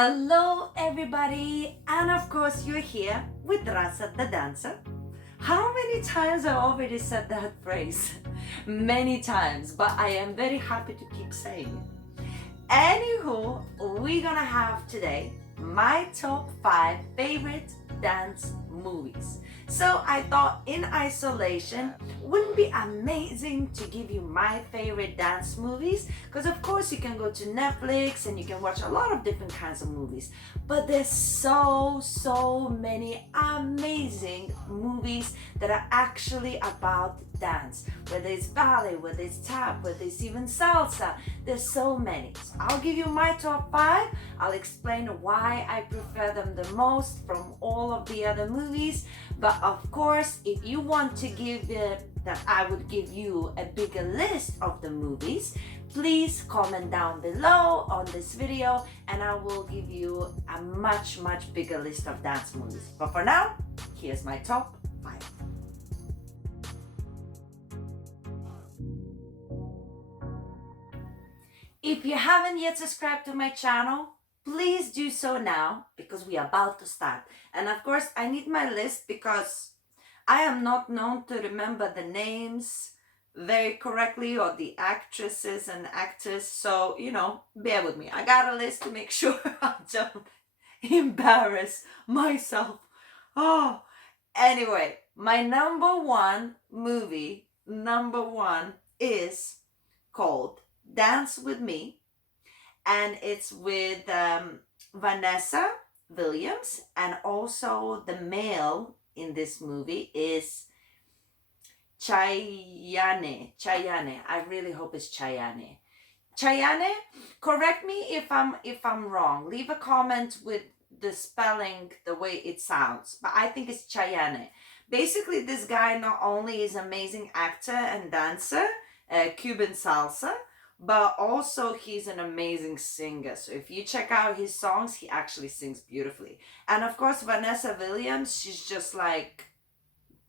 Hello, everybody, and of course, you're here with Rasa the dancer. How many times I already said that phrase? Many times, but I am very happy to keep saying it. Anywho, we're gonna have today my top 5 favorite dance movies. So I thought in isolation, wouldn't be amazing to give you my favorite dance movies? Because of course you can go to Netflix and you can watch a lot of different kinds of movies. But there's so many amazing movies that are actually about dance. Whether it's ballet, whether it's tap, whether it's even salsa. There's so many. So I'll give you my top 5. I'll explain why I prefer them the most from all of the other movies. But of course, if you want to give that I would give you a bigger list of the movies, please comment down below on this video and I will give you a much bigger list of dance movies. But for now, here's my top 5. If you haven't yet subscribed to my channel, please do so now because we are about to start. And of course, I need my list because I am not known to remember the names very correctly or the actresses and actors. So, bear with me. I got a list to make sure I don't embarrass myself. Oh, anyway, my number one is called Dance With Me, and it's with Vanessa Williams, and also the male in this movie is Chayane. I really hope it's Chayane. Correct me if I'm wrong. Leave a comment with the spelling, the way it sounds, but I think it's Chayane. Basically, this guy not only is an amazing actor and dancer, Cuban salsa, but also he's an amazing singer. So if you check out his songs, he actually sings beautifully. And of course, Vanessa Williams, she's just like,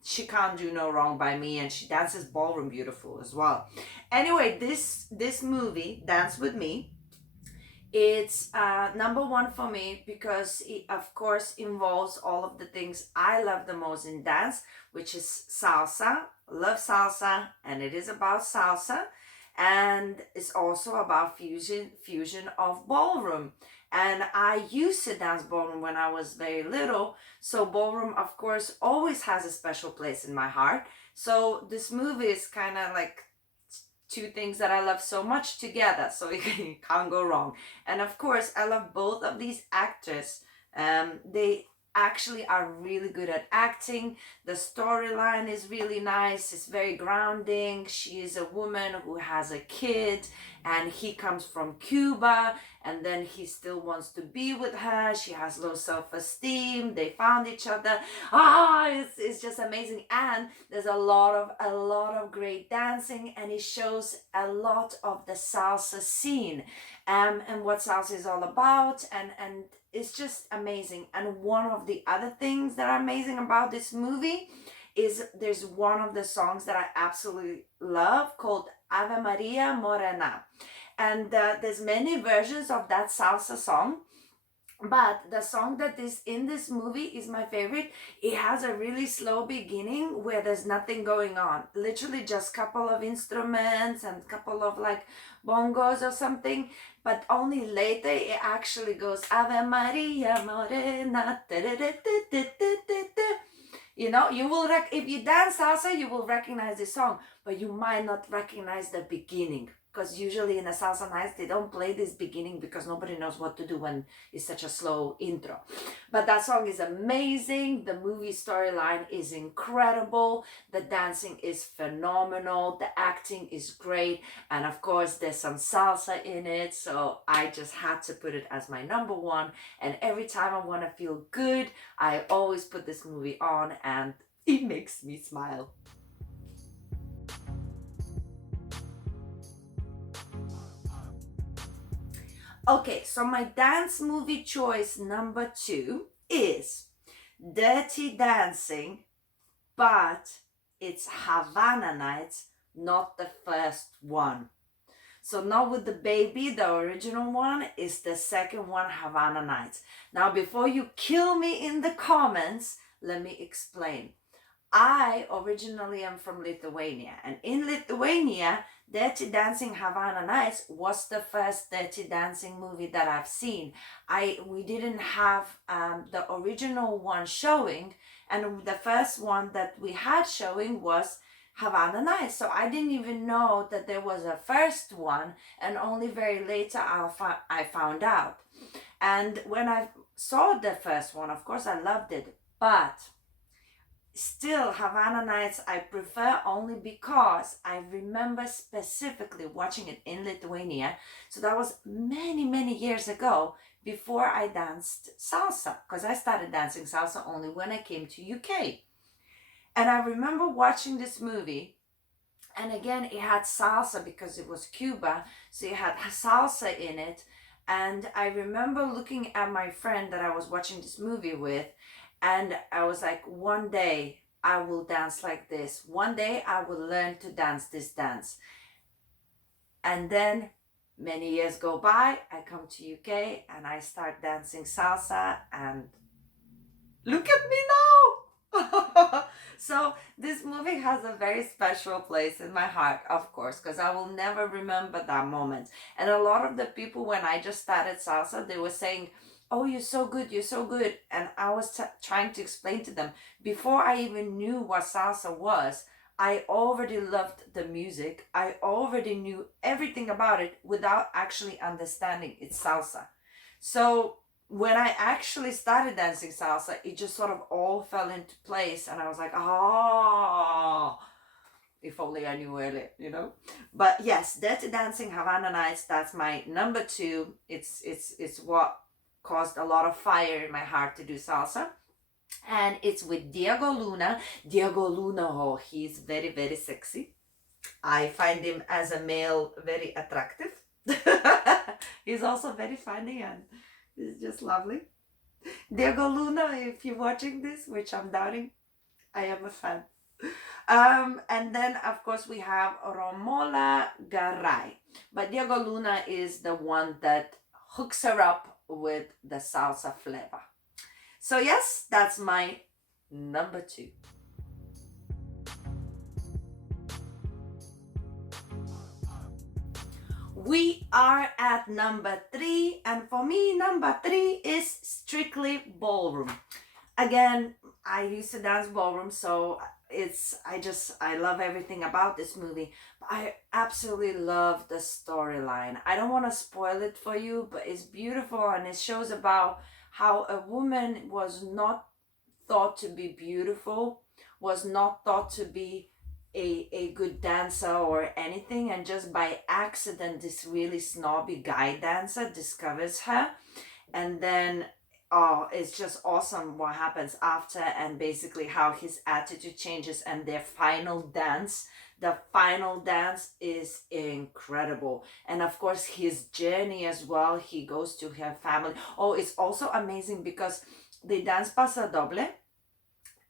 she can't do no wrong by me, and she dances ballroom beautiful as well. Anyway, this movie, Dance With Me, it's number one for me because it of course involves all of the things I love the most in dance, which is salsa. Love salsa, and it is about salsa. And it's also about fusion of ballroom. And I used to dance ballroom when I was very little, so ballroom of course always has a special place in my heart. So this movie is kind of like two things that I love so much together, so you can't go wrong. And of course I love both of these actors. They actually are really good at acting. The storyline is really nice. It's very grounding. She is a woman who has a kid, and he comes from Cuba, and then he still wants to be with her. She has low self-esteem. They found each other. It's just amazing. And there's a lot of great dancing, and it shows a lot of the salsa scene, and what salsa is all about, and it's just amazing. And one of the other things that are amazing about this movie is there's one of the songs that I absolutely love called Ave Maria Morena. And there's many versions of that salsa song, but the song that is in this movie is my favorite. It has a really slow beginning where there's nothing going on. Literally just couple of instruments and couple of like bongos or something. But only later it actually goes Ave Maria Morena. You will if you dance salsa, you will recognize the song, but you might not recognize the beginning. Because usually in a salsa nights, they don't play this beginning because nobody knows what to do when it's such a slow intro. But that song is amazing. The movie storyline is incredible. The dancing is phenomenal. The acting is great. And of course, there's some salsa in it. So I just had to put it as my number one. And every time I want to feel good, I always put this movie on, and it makes me smile. Okay, so my dance movie choice number 2 is Dirty Dancing, but it's Havana Nights, not the first one. So not with the baby, the original one is the second one, Havana Nights. Now, before you kill me in the comments, let me explain. I originally am from Lithuania, and in Lithuania, Dirty Dancing Havana Nights was the first Dirty Dancing movie that I've seen. We didn't have the original one showing, and the first one that we had showing was Havana Nights. So I didn't even know that there was a first one, and only very later I found out. And when I saw the first one, of course, I loved it, but still Havana Nights I prefer only because I remember specifically watching it in Lithuania. So that was many years ago, before I danced salsa, because I started dancing salsa only when I came to UK. And I remember watching this movie, and again it had salsa because it was Cuba, so it had salsa in it. And I remember looking at my friend that I was watching this movie with, and I was like, one day I will dance like this. One day I will learn to dance this dance. And then many years go by, I come to UK and I start dancing salsa, and look at me now. So this movie has a very special place in my heart, of course, because I will never remember that moment. And a lot of the people, when I just started salsa, they were saying, oh, you're so good, you're so good. And I was trying to explain to them, before I even knew what salsa was, I already loved the music. I already knew everything about it without actually understanding it's salsa. So when I actually started dancing salsa, it just sort of all fell into place, and I was like, oh, if only I knew earlier, you know. But yes, Dirty Dancing Havana Nights, that's my number two. It's what caused a lot of fire in my heart to do salsa. And it's with Diego Luna. Diego Luna, oh, he's very sexy. I find him as a male very attractive. He's also very funny, and he's just lovely. Diego Luna, if you're watching this, which I'm doubting, I am a fan. And then of course we have Romola Garay, but Diego Luna is the one that hooks her up with the salsa flavor. So yes, that's my number two. We are at number three, and for me, number three is strictly ballroom. Again, I used to dance ballroom, so I love everything about this movie. But I absolutely love the storyline. I don't want to spoil it for you, but it's beautiful, and it shows about how a woman was not thought to be beautiful, was not thought to be a good dancer or anything, and just by accident this really snobby guy dancer discovers her. And then oh, it's just awesome what happens after, and basically how his attitude changes, and their final dance, the final dance is incredible. And of course his journey as well, he goes to her family. Oh, it's also amazing because they dance paso doble,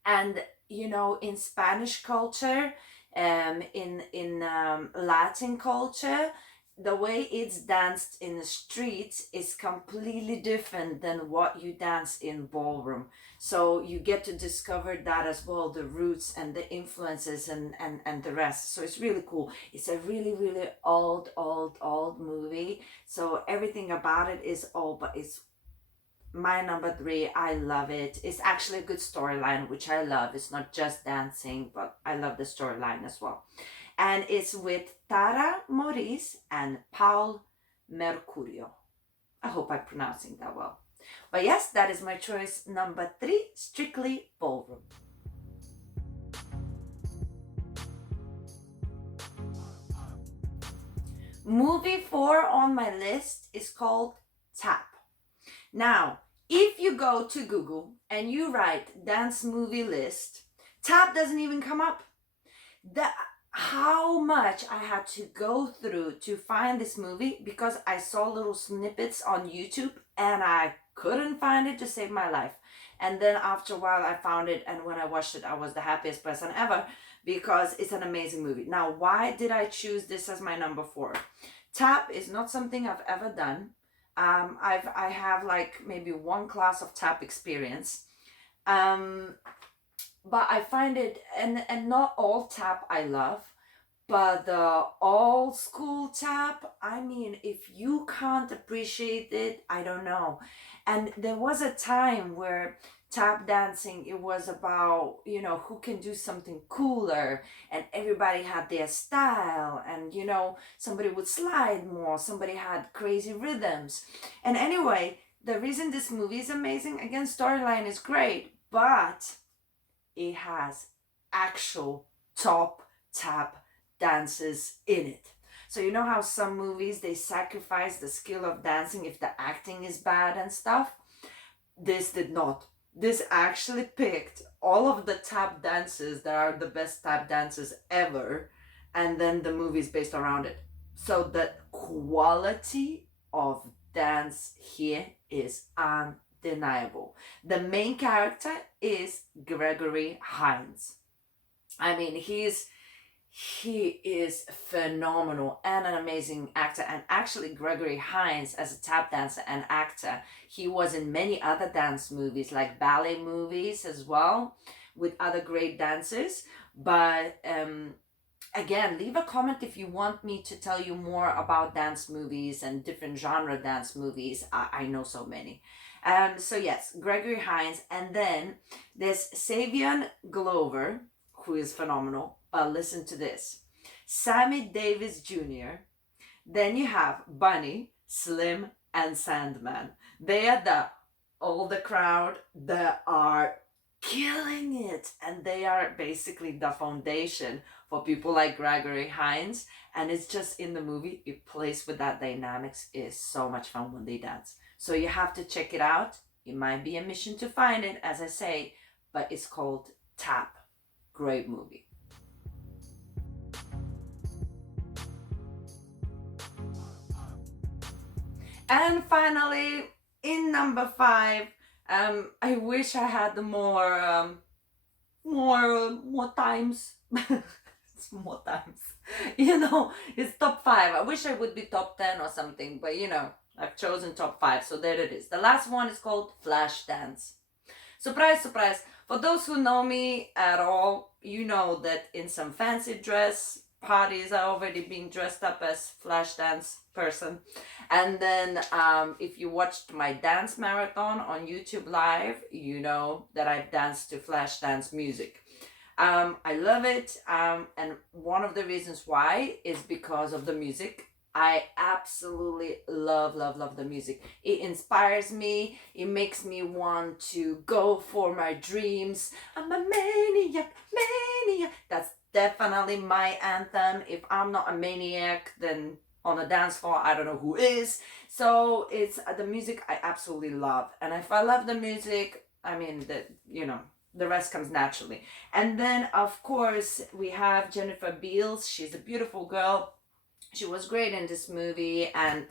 and you know, in Spanish culture, in Latin culture, the way it's danced in the streets is completely different than what you dance in ballroom. So you get to discover that as well, the roots and the influences and the rest. So it's really cool. It's a really old movie. So everything about it is old, but it's my number three. I love it. It's actually a good storyline, which I love. It's not just dancing, but I love the storyline as well. And it's with Tara Maurice and Paul Mercurio. I hope I'm pronouncing that well. But yes, that is my choice number three, strictly ballroom. Movie four on my list is called Tap. Now, if you go to Google and you write dance movie list, Tap doesn't even come up. How much I had to go through to find this movie, because I saw little snippets on YouTube and I couldn't find it to save my life. And then after a while I found it, and when I watched it I was the happiest person ever, because it's an amazing movie. Now, why did I choose this as my number four? Tap is not something I've ever done. I have like maybe one class of tap experience. Um, but I find it, and not all tap I love, but the old school tap, I mean, if you can't appreciate it, I don't know. And there was a time where tap dancing, it was about, who can do something cooler, and everybody had their style, and somebody would slide more, somebody had crazy rhythms. And anyway, the reason this movie is amazing, again, storyline is great, but it has actual top tap dances in it. So you know how some movies they sacrifice the skill of dancing if the acting is bad and stuff? This did not. This actually picked all of the tap dances that are the best tap dances ever, and then the movie is based around it. So the quality of dance here is undeniable. The main character is Gregory Hines. I mean, he is phenomenal and an amazing actor. And actually, Gregory Hines, as a tap dancer and actor, he was in many other dance movies, like ballet movies as well, with other great dancers. But again, leave a comment if you want me to tell you more about dance movies and different genre dance movies. I know so many. So yes, Gregory Hines, and then there's Savion Glover, who is phenomenal. Listen to this: Sammy Davis Jr. Then you have Bunny, Slim, and Sandman. They are the older crowd that are killing it, and they are basically the foundation for people like Gregory Hines. And it's just in the movie, it plays with that dynamics. Is so much fun when they dance. So you have to check it out. It might be a mission to find it, as I say, but it's called Tap. Great movie. And finally, in number 5, I wish I had more times. It's more times. It's top 5. I wish I would be top 10 or something, but I've chosen top 5, so there it is. The last one is called Flashdance. Surprise, surprise. For those who know me at all, you know that in some fancy dress parties I already been dressed up as Flashdance person. And then if you watched my dance marathon on YouTube Live, you know that I've danced to Flashdance music. I love it, and one of the reasons why is because of the music. I absolutely love the music. It inspires me. It makes me want to go for my dreams. I'm a maniac, maniac. That's definitely my anthem. If I'm not a maniac, then on the dance floor, I don't know who is. So it's the music I absolutely love. And if I love the music, I mean, the rest comes naturally. And then, of course, we have Jennifer Beals. She's a beautiful girl. She was great in this movie, and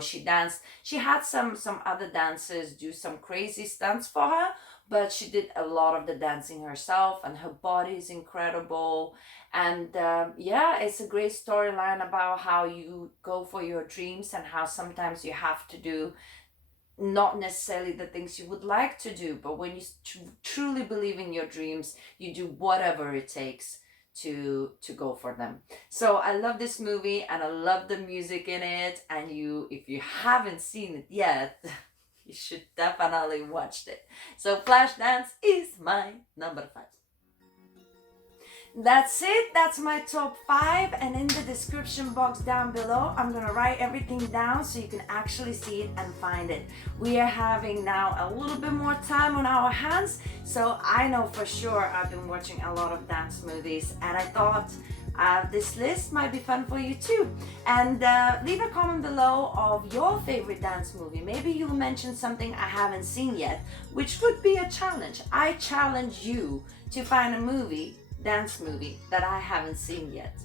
she danced. She had some other dancers do some crazy stunts for her, but she did a lot of the dancing herself, and her body is incredible. And yeah, it's a great storyline about how you go for your dreams and how sometimes you have to do not necessarily the things you would like to do, but when you truly believe in your dreams, you do whatever it takes to go for them. So I love this movie, and I love the music in it, and if you haven't seen it yet, you should definitely watch it. So Flashdance is my number 5. That's it. That's my top 5. And in the description box down below, I'm going to write everything down so you can actually see it and find it. We are having now a little bit more time on our hands. So I know for sure I've been watching a lot of dance movies, and I thought this list might be fun for you too. And leave a comment below of your favorite dance movie. Maybe you'll mention something I haven't seen yet, which would be a challenge. I challenge you to find a dance movie that I haven't seen yet.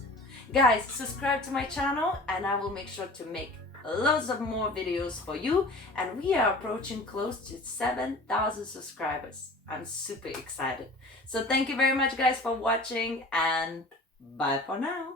Guys, subscribe to my channel, and I will make sure to make loads of more videos for you. And we are approaching close to 7,000 subscribers. I'm super excited. So thank you very much, guys, for watching, and bye for now.